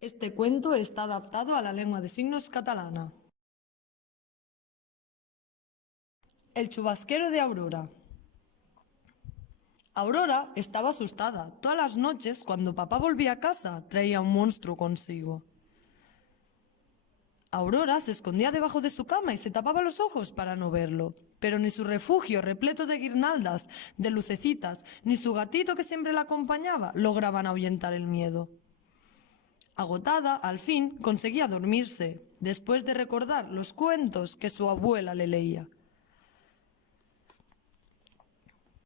Este cuento está adaptado a la lengua de signos catalana. El chubasquero de Aurora. Aurora estaba asustada. Todas las noches, cuando papá volvía a casa, traía un monstruo consigo. Aurora se escondía debajo de su cama y se tapaba los ojos para no verlo. Pero ni su refugio repleto de guirnaldas, de lucecitas, ni su gatito que siempre la acompañaba lograban ahuyentar el miedo. Agotada, al fin, conseguía dormirse, después de recordar los cuentos que su abuela le leía.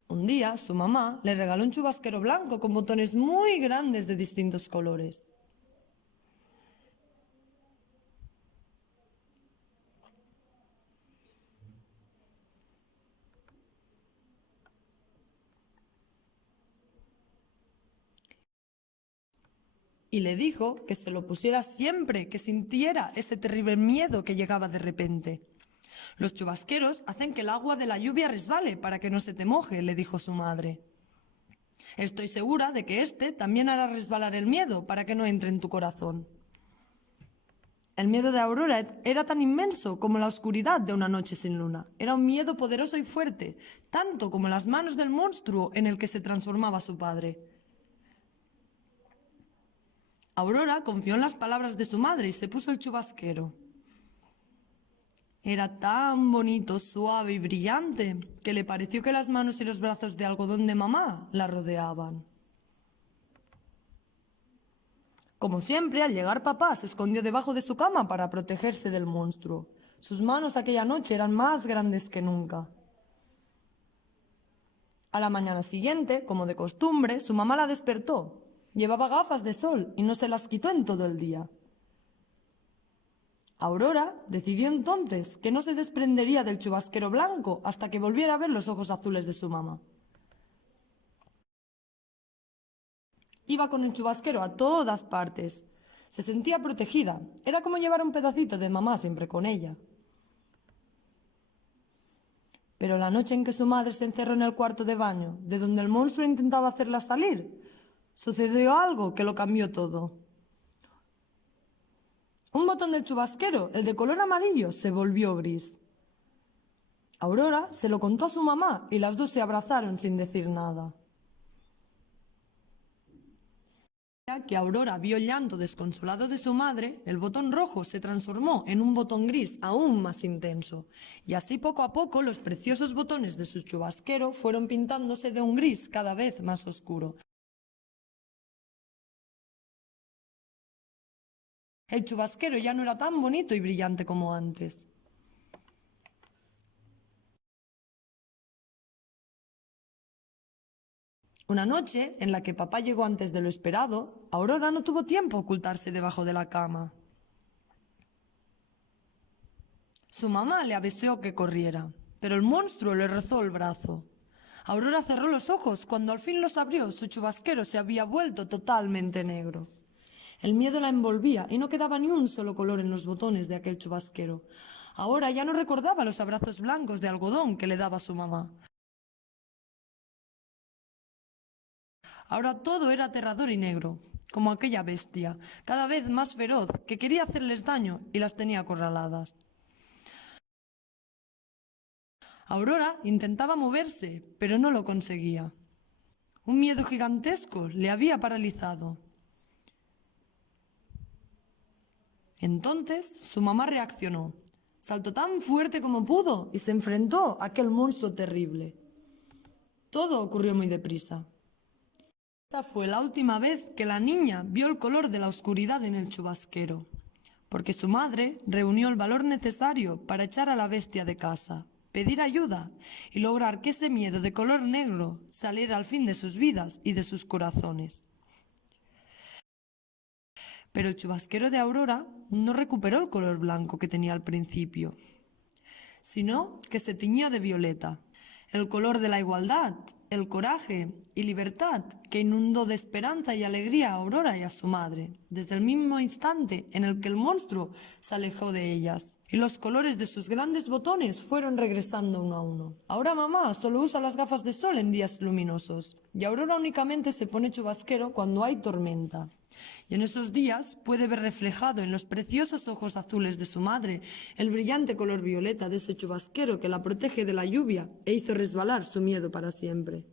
Un día, su mamá le regaló un chubasquero blanco con botones muy grandes de distintos colores. Y le dijo que se lo pusiera siempre que sintiera ese terrible miedo que llegaba de repente. Los chubasqueros hacen que el agua de la lluvia resbale para que no se te moje, le dijo su madre. Estoy segura de que este también hará resbalar el miedo para que no entre en tu corazón. El miedo de Aurora era tan inmenso como la oscuridad de una noche sin luna. Era un miedo poderoso y fuerte, tanto como las manos del monstruo en el que se transformaba su padre. Aurora confió en las palabras de su madre y se puso el chubasquero. Era tan bonito, suave y brillante que le pareció que las manos y los brazos de algodón de mamá la rodeaban. Como siempre, al llegar papá se escondió debajo de su cama para protegerse del monstruo. Sus manos aquella noche eran más grandes que nunca. A la mañana siguiente, como de costumbre, su mamá la despertó. Llevaba gafas de sol y no se las quitó en todo el día. Aurora decidió entonces que no se desprendería del chubasquero blanco hasta que volviera a ver los ojos azules de su mamá. Iba con el chubasquero a todas partes. Se sentía protegida. Era como llevar un pedacito de mamá siempre con ella. Pero la noche en que su madre se encerró en el cuarto de baño, de donde el monstruo intentaba hacerla salir, sucedió algo que lo cambió todo. Un botón del chubasquero, el de color amarillo, se volvió gris. Aurora se lo contó a su mamá y las dos se abrazaron sin decir nada. Ya que Aurora vio el llanto desconsolado de su madre, el botón rojo se transformó en un botón gris aún más intenso, y así poco a poco los preciosos botones de su chubasquero fueron pintándose de un gris cada vez más oscuro. El chubasquero ya no era tan bonito y brillante como antes. Una noche, en la que papá llegó antes de lo esperado, Aurora no tuvo tiempo a ocultarse debajo de la cama. Su mamá le avisó que corriera, pero el monstruo le rozó el brazo. Aurora cerró los ojos. Cuando al fin los abrió, su chubasquero se había vuelto totalmente negro. El miedo la envolvía y no quedaba ni un solo color en los botones de aquel chubasquero. Ahora ya no recordaba los abrazos blancos de algodón que le daba su mamá. Ahora todo era aterrador y negro, como aquella bestia, cada vez más feroz, que quería hacerles daño y las tenía acorraladas. Aurora intentaba moverse, pero no lo conseguía. Un miedo gigantesco le había paralizado. Entonces su mamá reaccionó. Saltó tan fuerte como pudo y se enfrentó a aquel monstruo terrible. Todo ocurrió muy deprisa. Esta fue la última vez que la niña vio el color de la oscuridad en el chubasquero, porque su madre reunió el valor necesario para echar a la bestia de casa, pedir ayuda y lograr que ese miedo de color negro saliera al fin de sus vidas y de sus corazones. Pero el chubasquero de Aurora no recuperó el color blanco que tenía al principio, sino que se tiñó de violeta, el color de la igualdad, el coraje y libertad que inundó de esperanza y alegría a Aurora y a su madre, desde el mismo instante en el que el monstruo se alejó de ellas, y los colores de sus grandes botones fueron regresando uno a uno. Ahora mamá solo usa las gafas de sol en días luminosos, y Aurora únicamente se pone chubasquero cuando hay tormenta. Y en esos días puede ver reflejado en los preciosos ojos azules de su madre el brillante color violeta de ese chubasquero que la protege de la lluvia e hizo resbalar su miedo para siempre.